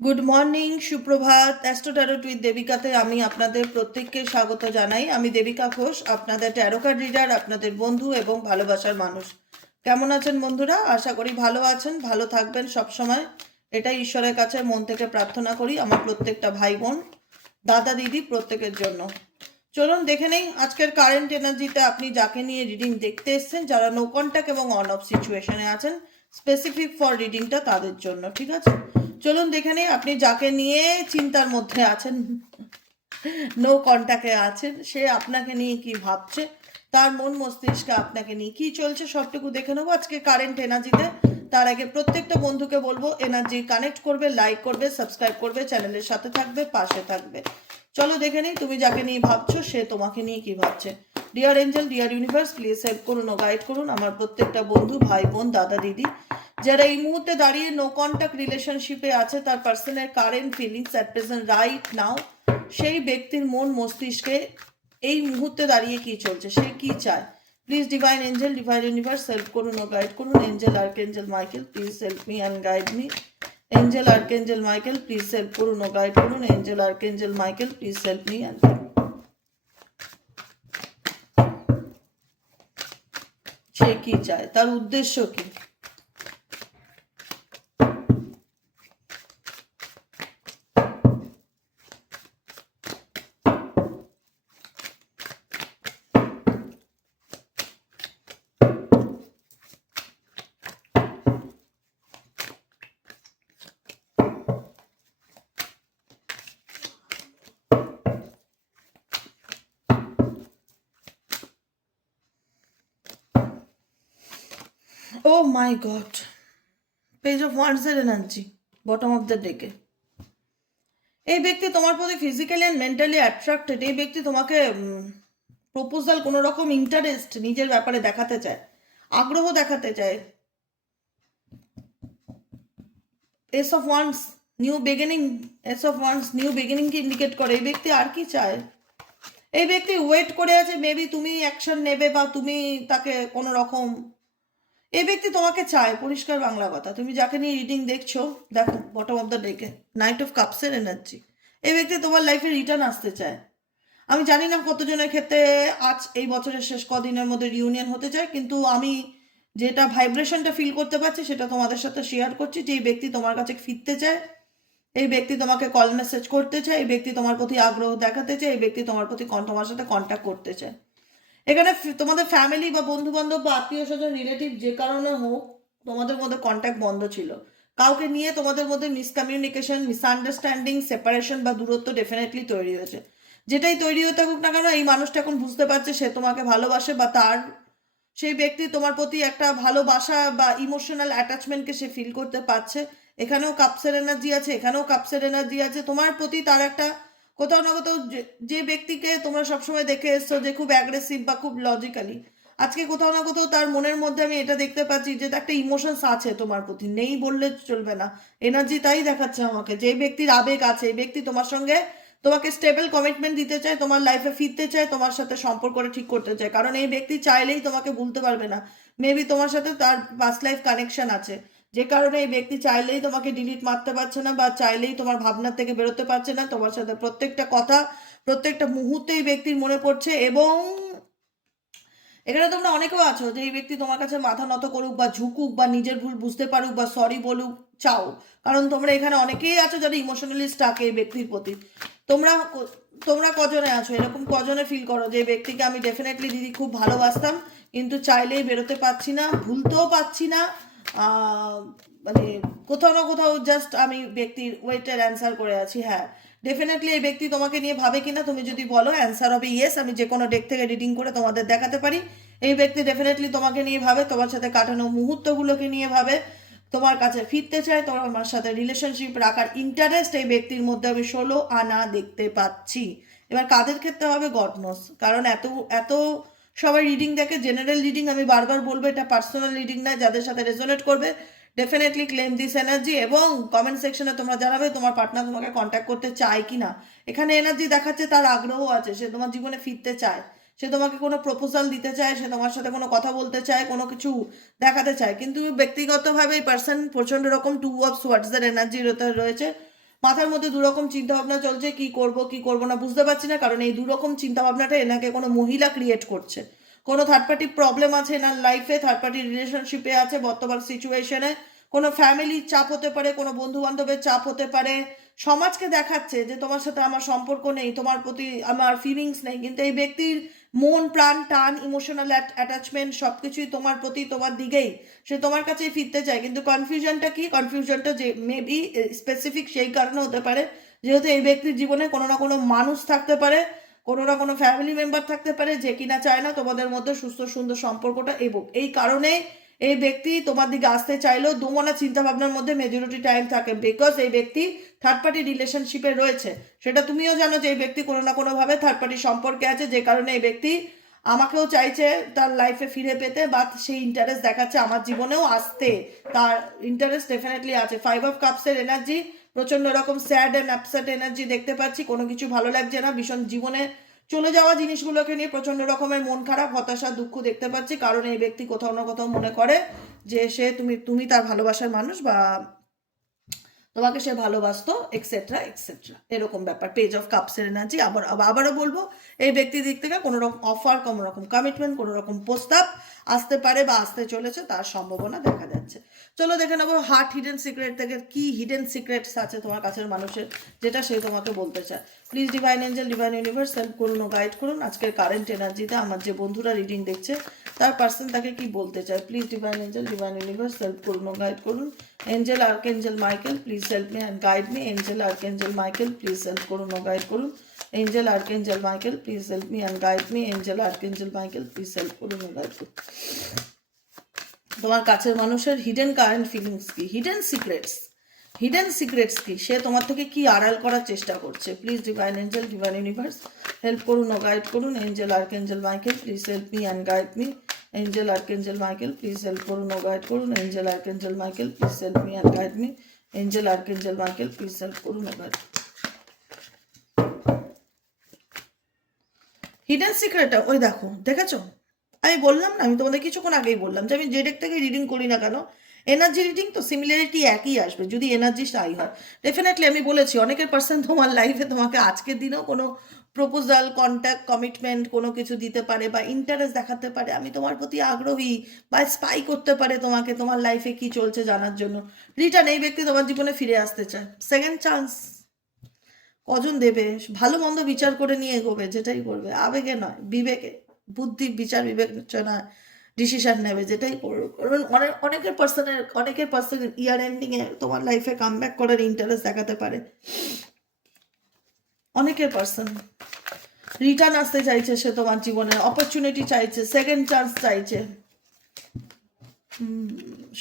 Good morning, সুপ্রভাত। Astro tarot with দেবিকাতে আমি আপনাদের প্রত্যেককে স্বাগত জানাই। আমি দেবিকা ঘোষ, আপনাদের ট্যারো কার্ড রিডার, আপনাদের বন্ধু এবং ভালোবাসার মানুষ। কেমন আছেন বন্ধুরা? আশা করি ভালো আছেন, ভালো থাকবেন সব সময়। এটাই ঈশ্বরের কাছে মন থেকে প্রার্থনা করি আমার প্রত্যেকটা ভাই বোন, দাদা দিদি প্রত্যেকের জন্য। চলুন দেখে নেই আজকের কারেন্ট এনার্জিতে আপনি যাকে নিয়ে রিডিং দেখতে এসছেন, যারা নো কন্ট্যাক্ট এবং অন অফ সিচুয়েশনে আছেন, স্পেসিফিক ফর রিডিংটা তাদের জন্য। ঠিক আছে, চলুন দেখে নেই আপনি যাকে নিয়ে চিন্তার মধ্যে আছেন, নো কন্ট্যাক্টে আছেন, সে আপনাকে নিয়ে কি ভাবছে, তার মন মস্তিষ্কে আপনাকে নিয়ে কি চলছে, সবটুকু দেখে নেবো আজকে কারেন্ট এনার্জিতে। তার আগে প্রত্যেকটা বন্ধুকে বলবো এনার্জি কানেক্ট করবে, লাইক করবে, সাবস্ক্রাইব করবে, চ্যানেলের সাথে থাকবে, পাশে থাকবে। চলো দেখে নিই তুমি যাকে নিয়ে ভাবছো সে তোমাকে নিয়ে কি ভাবছে। Dear angel, deer universe, please help করুন ও গাইড করুন আমার প্রত্যেকটা বন্ধু, ভাই বোন, দাদা দিদি, যারা এই মুহূর্তে দাঁড়িয়ে নো কন্ট্যাক্ট রিলেশনশিপে আছে, তার পার্সনের current feelings at present right now, সেই ব্যক্তির মন মস্তিষ্কে এই মুহূর্তে দাঁড়িয়ে কি চলছে, সে কি চায়। Please divine angel, divine universe help করুন ও গাইড করুন। Angel archangel Michael, please help me and guide me. Angel archangel Michael, please help করুন ও গাইড করুন। Angel archangel Michael, please help me and সে কি চায়, তার উদ্দেশ্য কি। Oh my God. Page of ওয়ান্ডসের এনার্জি, বটম অফ দ্য ডেকে। এই ব্যক্তি তোমার প্রতি ফিজিক্যালি অ্যান্ড মেন্টালি অ্যাট্রাক্টেড। এই ব্যক্তি তোমাকে প্রপোজাল, কোনো রকম ইন্টারেস্ট নিজের ব্যাপারে দেখাতে চায়, আগ্রহ দেখাতে চায়। Ace of wands, new beginning. Ace of wands new বিগিনিংকে ইন্ডিকেট করে। এই ব্যক্তি আর কি চায়? এই ব্যক্তি ওয়েট করে আছে, মেবি তুমি অ্যাকশন নেবে বা তুমি তাকে কোনো রকম। এই ব্যক্তি তোমাকে চায়, পরিষ্কার বাংলা কথা। তুমি যাকে নিয়ে রিডিং দেখছো, দেখো বটম অফ দ্য ডেকে নাইট অফ কাপসের এনার্জি। এই ব্যক্তি তোমার লাইফে রিটার্ন আসতে চায়। আমি জানি না কতজনের ক্ষেত্রে আজ এই বছরের শেষ কদিনের মধ্যে রিউনিয়ন হতে চায়, কিন্তু আমি যেটা ভাইব্রেশনটা ফিল করতে পারছি সেটা তোমাদের সাথে শেয়ার করছি, যে এই ব্যক্তি তোমার কাছে ফিরতে চায়, এই ব্যক্তি তোমাকে কল মেসেজ করতে চায়, এই ব্যক্তি তোমার প্রতি আগ্রহ দেখাতে চায়, এই ব্যক্তি তোমার প্রতি তোমার সাথে কন্ট্যাক্ট করতে চায়। এখানে তোমাদের ফ্যামিলি বা বন্ধু বান্ধব বা আত্মীয় স্বজন রিলেটিভ যে কারণে হোক, তোমাদের মধ্যে কন্ট্যাক্ট বন্ধ ছিল। কাউকে নিয়ে তোমাদের মধ্যে মিসকমিউনিকেশন, মিসআন্ডারস্ট্যান্ডিং, সেপারেশন বা দূরত্ব ডেফিনেটলি তৈরি হয়েছে। যেটাই তৈরি হতে হোক না কেন, এই মানুষটা এখন বুঝতে পারছে সে তোমাকে ভালোবাসে, বা তার সেই ব্যক্তি তোমার প্রতি একটা ভালোবাসা বা ইমোশনাল অ্যাটাচমেন্টকে সে ফিল করতে পারছে। এখানেও কাপসের এনার্জি আছে, এখানেও কাপসের এনার্জি আছে। তোমার প্রতি তার একটা কোথাও না কোথাও, যে ব্যক্তিকে তোমরা সবসময় দেখে এসছো যে খুব অ্যাগ্রেসিভ বা খুব লজিক্যালি, আজকে কোথাও না কোথাও তার মনের মধ্যে আমি এটা দেখতে পাচ্ছি যে একটা ইমোশনস আছে তোমার প্রতি, নেই বললে চলবে না। এনার্জি তাই দেখাচ্ছে আমাকে যে ব্যক্তির আবেগ আছে, এই ব্যক্তি তোমার সঙ্গে তোমাকে স্টেবল কমিটমেন্ট দিতে চায়, তোমার লাইফে ফিরতে চায়, তোমার সাথে সম্পর্কটা ঠিক করতে চায়। কারণ এই ব্যক্তি চাইলেই তোমাকে ভুলতে পারবে না। মেবি তোমার সাথে তার পাস্ট লাইফ কানেকশন আছে, যে কারণে এই ব্যক্তি চাইলেই তোমাকে ডিলিট মারতে পারছে না, বা চাইলেই তোমার ভাবনার থেকে বেরোতে পারছে না। তোমার সাথে প্রত্যেকটা কথা, প্রত্যেকটা মুহূর্তে এই ব্যক্তির মনে পড়ছে। এবং এখানে তোমরা অনেকেও আছো যে এই ব্যক্তি তোমার কাছে মাথা নত করুক বা ঝুঁকুক বা নিজের ভুল বুঝতে পারুক বা সরি বলুক চাও। কারণ তোমরা এখানে অনেকেই আছো যারা ইমোশনালি স্টাক এই ব্যক্তির প্রতি। তোমরা তোমরা কজনে আছো এরকম, কজনে ফিল করো যে এই ব্যক্তিকে আমি ডেফিনেটলি দিদি খুব ভালোবাসতাম, কিন্তু চাইলেই বেরোতে পারছি না, ভুলতেও পারছি না। মানে কোথাও না কোথাও জাস্ট আমি ব্যক্তির ওয়েটের অ্যান্সার করে আছি। হ্যাঁ, ডেফিনেটলি এই ব্যক্তি তোমাকে নিয়ে ভাবে কিনা তুমি যদি বলো, অ্যান্সার হবে ইয়েস। আমি যে কোনো ডেক থেকে রিডিং করে তোমাদের দেখাতে পারি। এই ব্যক্তি ডেফিনেটলি তোমাকে নিয়ে ভাবে, তোমার সাথে কাটানো মুহূর্তগুলোকে নিয়ে ভাবে, তোমার কাছে ফিরতে চায়, তোমার সাথে রিলেশনশিপ রাখার ইন্টারেস্ট এই ব্যক্তির মধ্যে আমি 16 আনা দেখতে পাচ্ছি। এবার কাদের ক্ষেত্রে হবে গড নোস, কারণ এত এত সবাই রিডিং দেখে, জেনারেল রিডিং। আমি বারবার বলবো এটা পার্সোনাল রিডিং না। যাদের সাথে রেজোনেট করবে ডেফিনেটলি ক্লেম দিস এনার্জি, এবং কমেন্ট সেকশনে তোমরা জানাবে তোমার পার্টনার তোমাকে কন্ট্যাক্ট করতে চায় কি না। এখানে এনার্জি দেখাচ্ছে তার আগ্রহ আছে, সে তোমার জীবনে ফিরতে চায়, সে তোমাকে কোনো প্রপোজাল দিতে চায়, সে তোমার সাথে কোনো কথা বলতে চায়, কোনো কিছু দেখাতে চায়। কিন্তু ব্যক্তিগতভাবে এই পার্সন প্রচণ্ড রকম 2 অফ সোয়ার্ডসের এনার্জি রয়েছে। মাথার মধ্যে দুরকম চিন্তাভাবনা চলছে, কি করব কি করব না বুঝতে পারছি না, কারণ এই দুরকম চিন্তাভাবনাটা এনাকে কোনো মহিলা ক্রিয়েট করছে। কোনো থার্ড পার্টি প্রবলেম আছে এনার লাইফে, থার্ড পার্টি রিলেশনশিপে আছে বর্তমান সিচুয়েশনে, কোনো ফ্যামিলির চাপ হতে পারে, কোনো বন্ধু বান্ধবের চাপ হতে পারে, সমাজকে দেখাচ্ছে যে তোমার সাথে আমার সম্পর্ক নেই, তোমার প্রতি আমার ফিলিংস নেই, কিন্তু এই ব্যক্তির মন প্রাণ টান ইমোশনাল অ্যাটাচমেন্ট সব কিছুই তোমার প্রতি, তোমার দিকেই, সে তোমার কাছেই ফিরতে চায়। কিন্তু কনফিউশনটা কি, কনফিউশনটা যে মেবি স্পেসিফিক সেই কারণে হতে পারে যেহেতু এই ব্যক্তির জীবনে কোনো না কোনো মানুষ থাকতে পারে, কোনো না কোনো ফ্যামিলি মেম্বার থাকতে পারে যে কিনা চায় না তোমাদের মধ্যে সুস্থ সুন্দর সম্পর্কটা, এবং এই কারণে এই ব্যক্তি তোমার দিকে আসতে চাইলেও দোমনা চিন্তা ভাবনার মধ্যে মেজরিটি টাইম থাকে, বিকজ এই ব্যক্তি থার্ড পার্টি রিলেশনশিপে রয়েছে। সেটা তুমিও জানো যে এই ব্যক্তি কোনো না কোনোভাবে থার্ড পার্টি সম্পর্কে আছে, যে কারণে এই ব্যক্তি আমাকেও চাইছে তার লাইফে ফিরে পেতে, বা সেই ইন্টারেস্ট দেখাচ্ছে আমার জীবনেও আসতে, তার ইন্টারেস্ট ডেফিনেটলি আছে। 5 of Cups-এর এনার্জি, প্রচণ্ড রকম স্যাড অ্যান্ড আপসেট এনার্জি দেখতে পাচ্ছি, কোনো কিছু ভালো লাগছে না, ভীষণ জীবনে চলে যাওয়া জিনিসগুলোকে নিয়ে প্রচণ্ড রকমের মন খারাপ হতাশা দুঃখ দেখতে পাচ্ছি, কারণ এই ব্যক্তি কোথাও না কোথাও মনে করে যে সে তুমি তার ভালোবাসার মানুষ, বা তোমাকে সে ভালোবাসতো এক্সেট্রা এক্সেট্রা, এরকম ব্যাপার। পেজ অফ কাপসের এনার্জি। আবারও বলবো, এই ব্যক্তির দিক থেকে কোনো রকম অফার, কোনো রকম কমিটমেন্ট, কোনো রকম প্রস্তাব আসতে পারে বা আসতে চলেছে, তার সম্ভাবনা দেখা যাচ্ছে। চলো দেখে নেবো হার্ট হিডেন সিক্রেট থেকে কি হিডেন সিক্রেটস আছে তোমার কাছের মানুষের, যেটা সে তোমাকে বলতে চায়। Please divine angel, divine universe help করুন ও গাইড করুন আজকের কারেন্ট এনার্জিতে আমার যে বন্ধুরা রিডিং দেখছে তার পার্সন তাকে কি বলতে চায়। Please divine angel, divine universe help করুন ও গাইড করুন। Angel archangel Michael please help me and guide me. Angel archangel Michael please help করুন ও গাইড করুন। Angel archangel Michael please help me and guide me. Angel archangel Michael please help করুন ও guide করুন। তোমার কাছের মানুষের হিডেন কারেন্ট ফিলিংস কি, হিডেন সিক্রেটস কি, সে তোমার থেকে কি আড়াল করার চেষ্টা করছে। Please divine angel, divine universe help করুন ও গাইড করুন। Angel archangel Michael please help me and guide me. Angel archangel Michael please help করুন ও গাইড করুন। Angel archangel Michael please help me and guide me. Angel archangel Michael please help করুন ও guide. Hidden সিক্রেটটা ওই দেখো, দেখেছো, আমি বললাম না, আমি তোমাদের কিছুক্ষণ আগেই বললাম যে আমি যে ডেক থেকে রিডিং করি না কেন, এনার্জি রিডিং তো সিমিলারিটি একই আসবে যদি এনার্জি তাই হয়। ডেফিনেটলি আমি বলেছি অনেকের পার্সন তোমার লাইফে তোমাকে আজকের দিনেও কোনো প্রপোজাল, কন্ট্যাক্ট, কমিটমেন্ট কোনো কিছু দিতে পারে বা ইন্টারেস্ট দেখাতে পারে, আমি তোমার প্রতি আগ্রহী, বা স্পাই করতে পারে তোমাকে, তোমার লাইফে কি চলছে জানার জন্য। রিটার্ন এই ব্যক্তি তোমার জীবনে ফিরে আসতে চায়। সেকেন্ড চান্স কজন দেবে, ভালো মন্দ বিচার করে নিয়ে এগোবে, যেটাই করবে আবেগে নয় বিবেকে, বুদ্ধি বিচার বিবেচনা ডিসিশন নেবে, যেটাই করবে। কারণ অনেকের পার্সনের ইয়ার এন্ডিংয়ে তোমার লাইফে কাম ব্যাক করার ইন্টারেস্ট দেখাতে পারে। অনেকের পার্সন রিটার্ন আসতে চাইছে, সে তোমার জীবনে অপরচুনিটি চাইছে, সেকেন্ড চান্স চাইছে।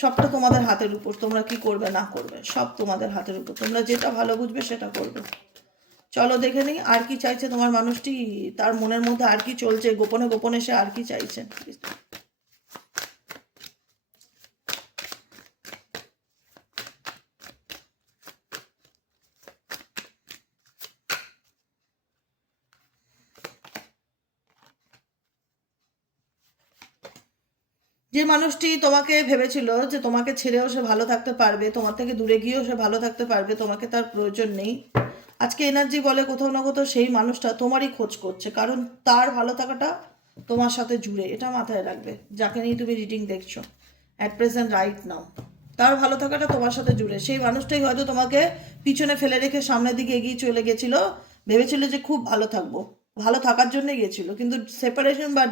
সবটা তোমাদের হাতের উপর, তোমরা কি করবে না করবে সব তোমাদের হাতের উপর, তোমরা যেটা ভালো বুঝবে সেটা করবে। চলো দেখে নিই আর কি চাইছে তোমার মানুষটি, তার মনের মধ্যে আর কি চলছে, গোপনে গোপনে সে আর কি চাইছে। যে মানুষটি তোমাকে ভেবেছিল যে তোমাকে ছেড়েও সে ভালো থাকতে পারবে, তোমার থেকে দূরে গিয়েও সে ভালো থাকতে পারবে, তোমাকে তার প্রয়োজন নেই, আজকে এনার্জি বলে কোথাও না কোথাও সেই মানুষটা তোমারই খোঁজ করছে, কারণ তার ভালো থাকাটা তোমার সাথে জুড়ে, এটা মাথায় রাখবে। যাকে নিয়ে তুমি রিডিং দেখছো অ্যাট প্রেজেন্ট রাইট নাও, তার ভালো থাকাটা তোমার সাথে জুড়ে। সেই মানুষটাই হয়তো তোমাকে পিছনে ফেলে রেখে সামনের দিকে এগিয়ে চলে গেছিল, ভেবেছিল যে খুব ভালো থাকবো, ভালো থাকার জন্য গিয়েছিল, কিন্তু সেপারেশন বা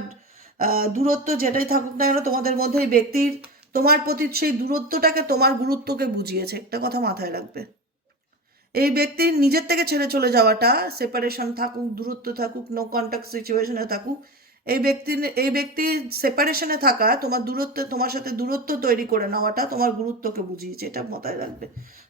দূরত্ব যেটাই থাকুক না কেন তোমাদের মধ্যে এই ব্যক্তির তোমার প্রতি সেই দূরত্বটাকে, তোমার গুরুত্বকে বুঝিয়েছে, একটা কথা মাথায় রাখবে। এই ব্যক্তির নিজের থেকে ছেড়ে চলে যাওয়াটা, সেপারেশন থাকুক, দূরত্ব থাকুক, নো কন্ট্যাক্ট সিচুয়েশনে থাকুক, এই ব্যক্তির সেপারেশনে থাকা, তোমার সাথে দূরত্ব তৈরি করে নেওয়াটা তোমার গুরুত্বকে বুঝিয়েছে, এটা মাথায় রাখবে।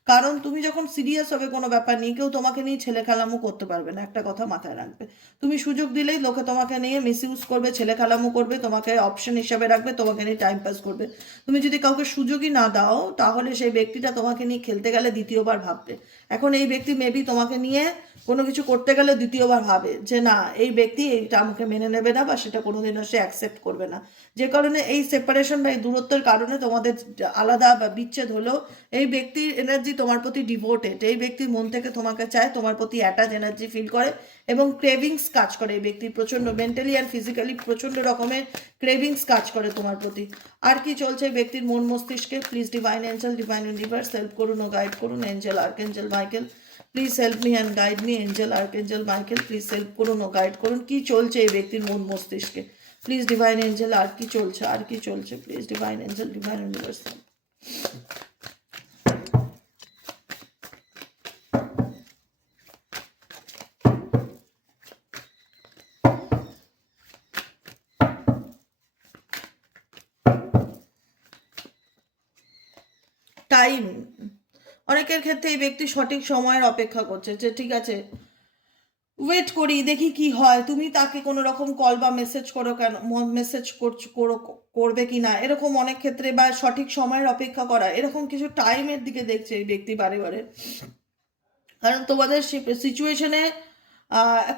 কারণ তুমি যখন সিরিয়াস হবে কোনো ব্যাপার নিয়ে, কেউ তোমাকে নিয়ে ছেলে খেলামো করতে পারবে না, একটা কথা মাথায় রাখবে। তুমি সুযোগ দিলেই লোকে তোমাকে নিয়ে মিসইউজ করবে, ছেলে খেলামো করবে, তোমাকে অপশন হিসাবে রাখবে, তোমাকে নিয়ে টাইম পাস করবে। তুমি যদি কাউকে সুযোগই না দাও, তাহলে সেই ব্যক্তিটা তোমাকে নিয়ে খেলতে গেলে দ্বিতীয়বার ভাববে। এখন এই ব্যক্তি মেবি তোমাকে নিয়ে কোনো কিছু করতে গেলে দ্বিতীয়বার ভাবে যে না, এই ব্যক্তি এইটা আমাকে মেনে নেবে না, বা সেটা কোনোদিনও সে অ্যাকসেপ্ট করবে না। যে কারণে এই সেপারেশন বা এই দূরত্বের কারণে তোমাদের আলাদা বা বিচ্ছেদ হলেও এই ব্যক্তির এনার্জি তোমার প্রতি ডিভোটেড, এই ব্যক্তি মন থেকে তোমাকে চায়, তোমার প্রতি অ্যাটাচ এনার্জি ফিল করে এবং ক্রেভিংস কাজ করে। এই ব্যক্তি প্রচণ্ড মেন্টালি আর ফিজিক্যালি প্রচণ্ড রকমের ক্রেভিংস কাজ করে তোমার প্রতি। আর কি চলছে এই ব্যক্তির মন মস্তিষ্কে? Please divine angel, divine universe help করুন ও গাইড করুন। Angel, archangel Michael please help me and guide me. Angel, archangel Michael please help করুন ও গাইড করুন। কি চলছে এই ব্যক্তির মন মস্তিষ্কে? প্লিজ ডিভাইন এঞ্জেল, আর কি চলছে, আর কি চলছে? Please divine angel, divine universe. Time, অনেকের ক্ষেত্রে এই ব্যক্তি সঠিক সময়ের অপেক্ষা করছে, যে ঠিক আছে ওয়েট করি দেখি কি হয়। তুমি তাকে কোনো রকম কল বা মেসেজ করো কেন, মেসেজ করবে কি না, এরকম অনেক ক্ষেত্রে, বা সঠিক সময়ের অপেক্ষা করা, এরকম কিছু টাইমের দিকে দেখছে এই ব্যক্তি বারে বারে। কারণ তোমাদের সিচুয়েশনে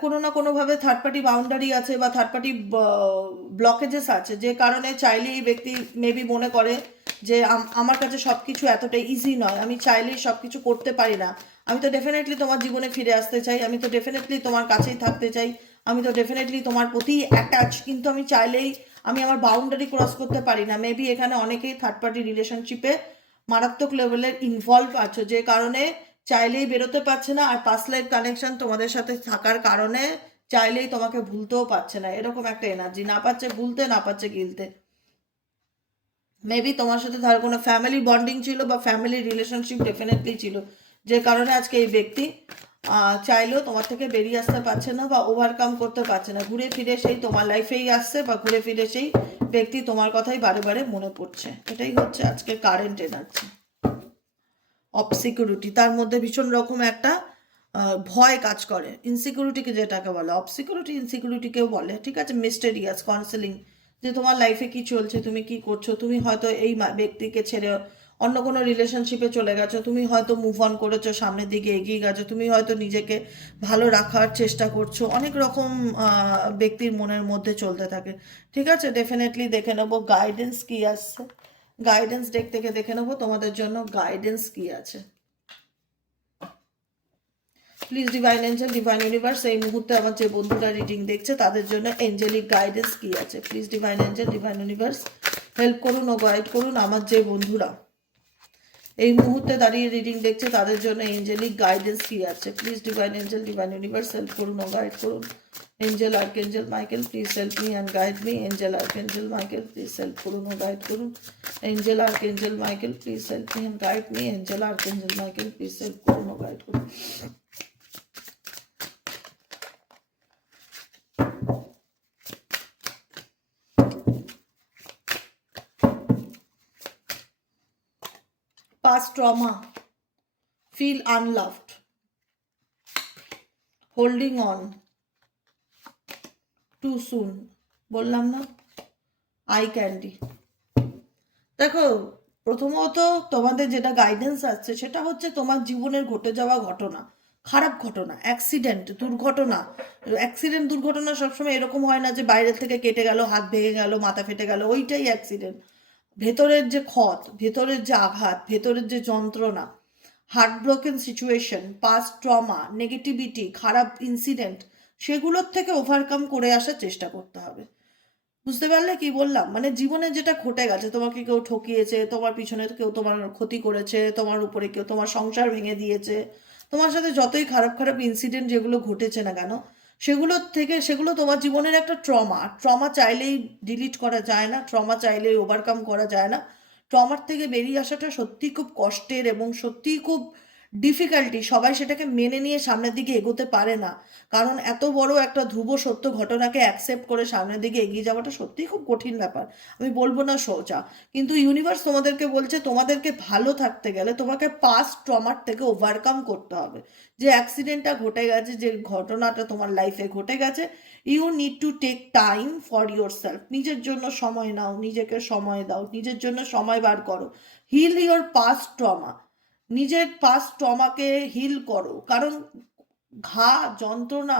কোনো না কোনোভাবে থার্ড পার্টি বাউন্ডারি আছে বা থার্ড পার্টি ব্লকেজেস আছে, যে কারণে চাইলেই এই ব্যক্তি মেবি মনে করে যে আমার কাছে সব কিছু এতটা ইজি নয়, আমি চাইলেই সব কিছু করতে পারি না, আমি তো ডেফিনেটলি তোমার জীবনে ফিরে আসতে চাই, আমি তো ডেফিনেটলি তোমার কাছেই থাকতে চাই, আমি তো ডেফিনেটলি তোমার প্রতি অ্যাটাচ, কিন্তু আমি চাইলেই আমি আমার বাউন্ডারি ক্রস করতে পারি না। মেবি এখানে অনেকেই থার্ড পার্টি রিলেশনশিপে মারাত্মক লেভেলের ইনভলভ আছে, যে কারণে চাইলেই বেরোতে পারছে না, আর পাস্ট লাইফ কানেকশন তোমাদের সাথে থাকার কারণে চাইলেই তোমাকে ভুলতেও পারছে না, এরকম একটা এনার্জি। না পারছে ভুলতে, না পারছে গিলতে। মেবি তোমার সাথে ধর কোনো ফ্যামিলি বন্ডিং ছিল বা ফ্যামিলি রিলেশনশিপ ডেফিনেটলি ছিল, যে কারণে আজকে এই ব্যক্তি চাইলেও তোমার থেকে বেরিয়ে আসতে পারছে না বা ওভারকাম করতে পারছে না। ঘুরে ফিরে সেই তোমার লাইফেই আসছে, বা ঘুরে ফিরে সেই ব্যক্তি তোমার কথাই বারে বারে মনে পড়ছে। এটাই হচ্ছে আজকে কারেন্ট এনার্জি অফ সিকিউরিটি। তার মধ্যে ভীষণ রকম একটা ভয় কাজ করে, ইনসিকিউরিটিকে যেটাকে বলে, অফ সিকিউরিটি ইনসিকিউরিটিকেও বলে, ঠিক আছে। মিস্টেরিয়াস কাউন্সেলিং, যে তোমার লাইফে কি চলছে, তুমি কি করছো, তুমি হয়তো এই ব্যক্তিকে ছেড়ে অন্য কোনো রিলেশনশিপে চলে গেছো, তুমি হয়তো মুভ অন করেছো, সামনের দিকে এগিয়ে গেছো, তুমি হয়তো নিজেকে ভালো রাখার চেষ্টা করছো, অনেক রকম ব্যক্তির মনের মধ্যে চলতে থাকে, ঠিক আছে। ডেফিনেটলি দেখে নেবো গাইডেন্স কি আসছে, গাইডেন্স ডেক থেকে দেখে নেবো তোমাদের জন্য গাইডেন্স কি আছে। Please divine angel, divine universe, এই মুহূর্তে আমার যে বন্ধুরা রিডিং দেখছে তাদের জন্য এঞ্জেলিক গাইডেন্স কি আছে। Please divine angel, divine universe help করুন ও গাইড করুন আমার যে বন্ধুরা এই মুহূর্তে দাঁড়িয়ে রিডিং দেখছে তাদের জন্য এঞ্জেলিক গাইডেন্স কি আছে। Please divine angel, divine universe help করুন ও গাইড করুন। Angel, archangel Michael please help me and guide me. Angel, archangel Michael please help করুন ও গাইড করুন। Angel, archangel Michael please help me and guide me. Angel, archangel Michael please help করুন ও guide করুন। Past trauma, feel unloved, holding on too soon, বললাম না, I candy. দেখো, প্রথমত তোমাদের যেটা গাইডেন্স আসছে সেটা হচ্ছে তোমার জীবনের ঘটে যাওয়া ঘটনা, খারাপ ঘটনা, অ্যাক্সিডেন্ট, দুর্ঘটনা। অ্যাক্সিডেন্ট দুর্ঘটনা সবসময় এরকম হয় না যে বাইরের থেকে কেটে গেল, হাত ভেঙে গেল, মাথা ফেটে গেল, ওইটাই অ্যাক্সিডেন্ট। ভেতরের যে ক্ষত, ভেতরের যে আঘাত, ভেতরের যে যন্ত্রণা, হার্টব্রোকেন সিচুয়েশন, পাস্ট ট্রমা, নেগেটিভিটি, খারাপ ইনসিডেন্ট, সেগুলোর থেকে ওভারকাম করে আসার চেষ্টা করতে হবে। বুঝতে পারলে কি বললাম? মানে জীবনে যেটা ঘটে গেছে, তোমাকে কেউ ঠকিয়েছে, তোমার পিছনে কেউ তোমার ক্ষতি করেছে, তোমার উপরে কেউ তোমার সংসার ভেঙে দিয়েছে, তোমার সাথে যতই খারাপ খারাপ ইনসিডেন্ট যেগুলো ঘটেছে না কেন, সেগুলোর থেকে, সেগুলো তোমার জীবনের একটা ট্রমা। ট্রমা চাইলেই ডিলিট করা যায় না, ট্রমা চাইলেই ওভারকাম করা যায় না। ট্রমার থেকে বেরিয়ে আসাটা সত্যিই খুব কষ্টের এবং সত্যিই খুব ডিফিকাল্টি। সবাই সেটাকে মেনে নিয়ে সামনের দিকে এগোতে পারে না, কারণ এত বড় একটা ধ্রুব সত্য ঘটনাকে অ্যাকসেপ্ট করে সামনের দিকে এগিয়ে যাওয়াটা সত্যিই খুব কঠিন ব্যাপার। আমি বলবো না সোজা, কিন্তু ইউনিভার্স তোমাদেরকে বলছে তোমাদেরকে ভালো থাকতে গেলে তোমাকে পাস্ট ট্রমার থেকে ওভারকাম করতে হবে। যে অ্যাক্সিডেন্টটা ঘটে গেছে, যে ঘটনাটা তোমার লাইফে ঘটে গেছে, you need to take time for yourself. নিজের জন্য সময় নাও, নিজেকে সময় দাও, নিজের জন্য সময় বার করো। হিল ইয়োর পাস্ট ট্রমা, নিজের পাস্ট ট্রমাকে হিল করো। কারণ ঘা, যন্ত্রণা,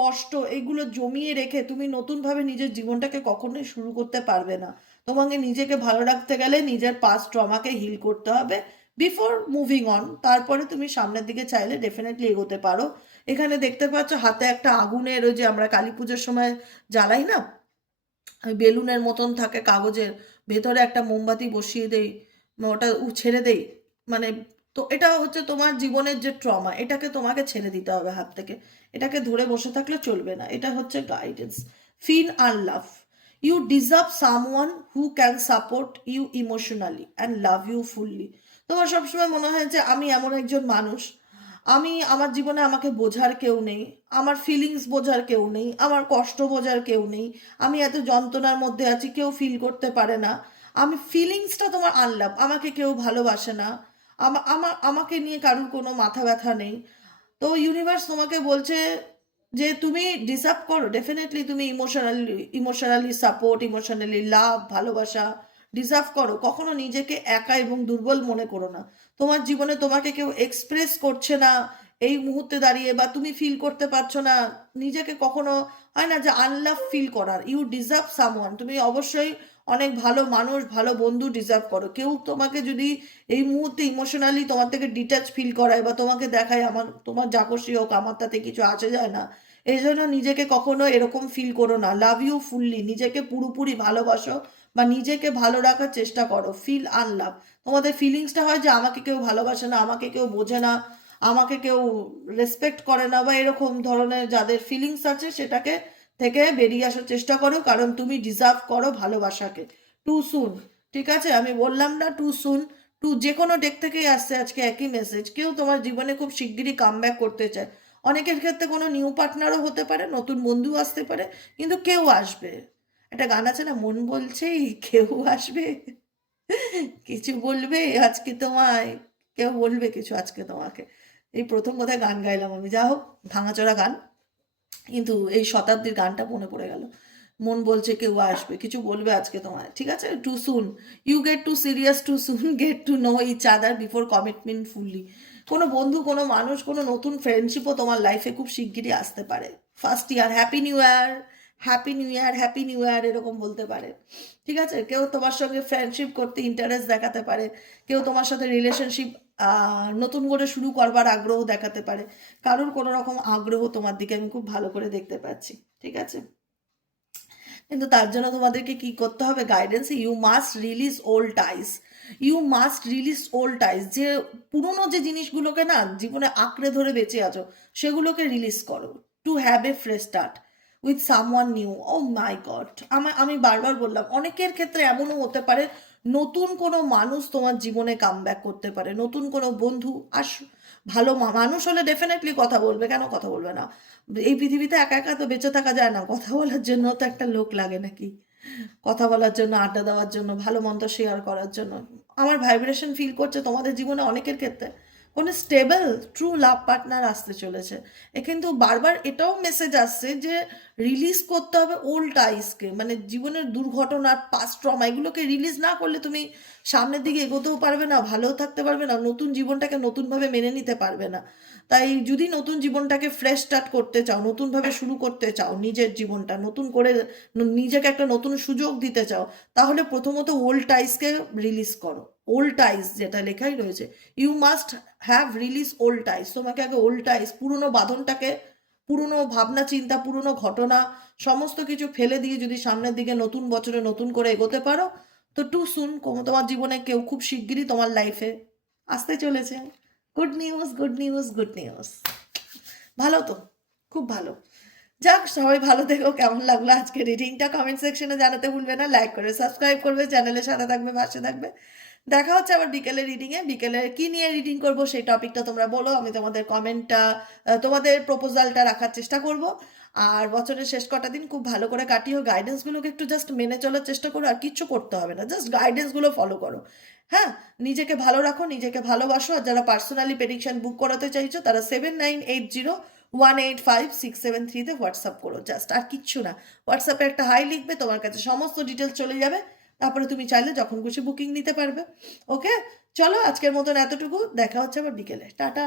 কষ্ট, এগুলো জমিয়ে রেখে তুমি নতুনভাবে নিজের জীবনটাকে কখনোই শুরু করতে পারবে না। তোমাকে নিজেকে ভালো রাখতে গেলে নিজের পাস্ট ট্রমাকে হিল করতে হবে, বিফোর মুভিং অন, তারপরে তুমি সামনের দিকে চাইলে ডেফিনেটলি এগোতে পারো। এখানে দেখতে পাচ্ছ হাতে একটা আগুনের, ওই যে আমরা কালী পুজোর সময় জ্বালাই না, ওই বেলুনের মতন থাকে কাগজের, ভেতরে একটা মোমবাতি বসিয়ে দেই, ওটা ছেড়ে দেই, মানে তো এটা হচ্ছে তোমার জীবনের যে ট্রমা, এটাকে তোমাকে ছেড়ে দিতে হবে হাত থেকে। এটাকে ধরে বসে থাকলে চলবে না, এটা হচ্ছে গাইডেন্স। ফিল আর love, you deserve someone who can support you emotionally and love you fully. তোমার সবসময় মনে হয় যে আমি এমন একজন মানুষ, আমার জীবনে আমাকে বোঝার কেউ নেই, আমার ফিলিংস বোঝার কেউ নেই, আমার কষ্ট বোঝার কেউ নেই, আমি এত যন্ত্রণার মধ্যে আছি, কেউ ফিল করতে পারে না। আমি ফিলিংসটা তোমার আনলাম, আমাকে কেউ ভালোবাসে না, আমাকে নিয়ে কারোর কোনো মাথা ব্যথা নেই। তো ইউনিভার্স তোমাকে বলছে যে তুমি ডিজার্ভ করো, ডেফিনেটলি তুমি ইমোশনালি সাপোর্ট, ইমোশনালি লাভ, ভালোবাসা ডিজার্ভ করো। কখনো নিজেকে একা এবং দুর্বল মনে করো না। তোমার জীবনে তোমাকে কেউ এক্সপ্রেস করছে না এই মুহূর্তে দাঁড়িয়ে, বা তুমি ফিল করতে পারছো না নিজেকে, কখনো হয় না যে আনলাভ ফিল করার। ইউ ডিজার্ভ সামওয়ান, তুমি অবশ্যই অনেক ভালো মানুষ, ভালো বন্ধু ডিজার্ভ করো। কেউ তোমাকে যদি এই মুহূর্তে ইমোশনালি তোমার থেকে ডিট্যাচ ফিল করায় বা তোমাকে দেখায় আমার তোমার যা খুশি হোক, আমার তাতে কিছু আসে যায় না, এই জন্য নিজেকে কখনো এরকম ফিল করো না। লাভ ইউ ফুললি, নিজেকে পুরোপুরি ভালোবাসো বা নিজেকে ভালো রাখার চেষ্টা করো। ফিল আনলাভ, তোমাদের ফিলিংসটা হয় যে আমাকে কেউ ভালোবাসে না, আমাকে কেউ বোঝে না, আমাকে কেউ রেসপেক্ট করে না, বা এরকম ধরনের যাদের ফিলিংস আছে সেটাকে থেকে বেরিয়ে আসার চেষ্টা করো, কারণ তুমি ডিজার্ভ করো ভালোবাসাকে। টু সুন, ঠিক আছে, আমি বললাম না টু সুন। টু যে কোনো ডেক থেকেই আসছে আজকে একই মেসেজ, কেউ তোমার জীবনে খুব শিগগিরই কামব্যাক করতে চায়। অনেকের ক্ষেত্রে কোনো নিউ পার্টনারও হতে পারে, নতুন বন্ধু আসতে পারে, কিন্তু কেউ আসবে। একটা গান আছে না, মন বলছেই কেউ আসবে, কিছু বলবে আজকে তোমায়, কেউ বলবে কিছু আজকে তোমাকে। এই প্রথম কোথায় গান গাইলাম আমি, যা হোক ভাঙাচোরা গান, কিন্তু এই শতাব্দীর গানটা মনে পড়ে গেল। মন বলছে কেউ আসবে, কিছু বলবে আজকে তোমায়, ঠিক আছে। Too soon, you get too serious too soon, get to know each other before commitment fully. কোনো বন্ধু, কোনো মানুষ, কোনো নতুন ফ্রেন্ডশিপও তোমার লাইফে খুব শিগগিরই আসতে পারে। First year, happy new year, happy new year, happy new year, এরকম বলতে পারে, ঠিক আছে। কেউ তোমার সঙ্গে ফ্রেন্ডশিপ করতে ইন্টারেস্ট দেখাতে পারে, কেউ তোমার সাথে রিলেশনশিপ নতুন করে শুরু করবার আগ্রহ দেখাতে পারে। কারোর কোনো রকম আগ্রহ তোমার দিকে আমি খুব ভালো করে দেখতে পাচ্ছি, ঠিক আছে। কিন্তু তার জন্য তোমাদেরকে কি করতে হবে, guidance, you must release old ties, you must release old ties. যে পুরনো যে জিনিসগুলোকে না জীবনে আঁকড়ে ধরে বেঁচে আছো, সেগুলোকে রিলিজ করো। To have a fresh start with someone new. Oh my God, আমি বারবার বললাম, অনেকের ক্ষেত্রে এমনও হতে পারে নতুন কোনো মানুষ তোমার জীবনে কামব্যাক করতে পারে, নতুন কোনো বন্ধু। আর ভালো মানুষ হলে ডেফিনেটলি কথা বলবে, কেন কথা বলবে না। এই পৃথিবীতে একা একা তো বেঁচে থাকা যায় না, কথা বলার জন্য তো একটা লোক লাগে নাকি, কথা বলার জন্য, আড্ডা দেওয়ার জন্য, ভালো মন্দ শেয়ার করার জন্য। আমার ভাইব্রেশন ফিল করছে তোমাদের জীবনে অনেকের ক্ষেত্রে কোনো স্টেবল ট্রু লাভ পার্টনার আসতে চলেছে। কিন্তু বারবার এটাও মেসেজ আসছে যে রিলিজ করতে হবে ওল্ড টাইসকে, মানে জীবনের দুর্ঘটনার পাস্ট ট্রমা, এগুলোকে রিলিজ না করলে তুমি সামনের দিকে এগোতেও পারবে না, ভালোও থাকতে পারবে না, নতুন জীবনটাকে নতুনভাবে মেনে নিতে পারবে না। তাই যদি নতুন জীবনটাকে ফ্রেশ স্টার্ট করতে চাও, নতুনভাবে শুরু করতে চাও, নিজের জীবনটা নতুন করে নিজেকে একটা নতুন সুযোগ দিতে চাও, তাহলে প্রথমত ওল্ড টাইসকে রিলিজ করো। ওল্ড টাইস যেটা লেখাই রয়েছে, you must have release old ties. তোমাকে আগে ওল্ড টাইস, পুরনো বাঁধনটাকে, পুরনো ভাবনা চিন্তা, পুরনো ঘটনা, সমস্ত কিছু ফেলে দিয়ে যদি সামনের দিকে নতুন বছরে নতুন করে এগোতে পারো, তো টু সুন তোমার জীবনে কেউ খুব শিগগিরই তোমার লাইফে আসতে চলেছে। Good news, good news, good news. ভালো তো, খুব ভালো। যাক, সবাই ভালো থেকো। কেমন লাগলো আজকে রিডিংটা কমেন্ট সেকশনে জানাতে ভুলবে না, লাইক করে সাবস্ক্রাইব করবে, চ্যানেলের সাথে থাকবে, পাশে থাকবে। দেখা হচ্ছে আবার বিকেলে রিডিংয়ে। বিকেলে কি নিয়ে রিডিং করব সেই টপিকটা তোমরা বলো, আমি তোমাদের কমেন্টটা, তোমাদের প্রপোজালটা রাখার চেষ্টা করব। আর বছরের শেষ কটা দিন খুব ভালো করে কাটিও, গাইডেন্সগুলোকে একটু জাস্ট মেনে চলার চেষ্টা করো, আর কিচ্ছু করতে হবে না, জাস্ট গাইডেন্সগুলো ফলো করো। হ্যাঁ, নিজেকে ভালো রাখো, নিজেকে ভালোবাসো। আর যারা পার্সোনালি প্রেডিকশন বুক করাতে চাইছো তারা 7980185673 হোয়াটসঅ্যাপ করো, জাস্ট, আর কিচ্ছু না। হোয়াটসঅ্যাপে একটা হাই লিখবে, তোমার কাছে সমস্ত ডিটেলস চলে যাবে, তারপরে তুমি চাইলে যখন খুশি বুকিং নিতে পারবে। ওকে, চলো আজকের মতন এতটুকু, দেখা হচ্ছে আবার বিকেলে, টাটা।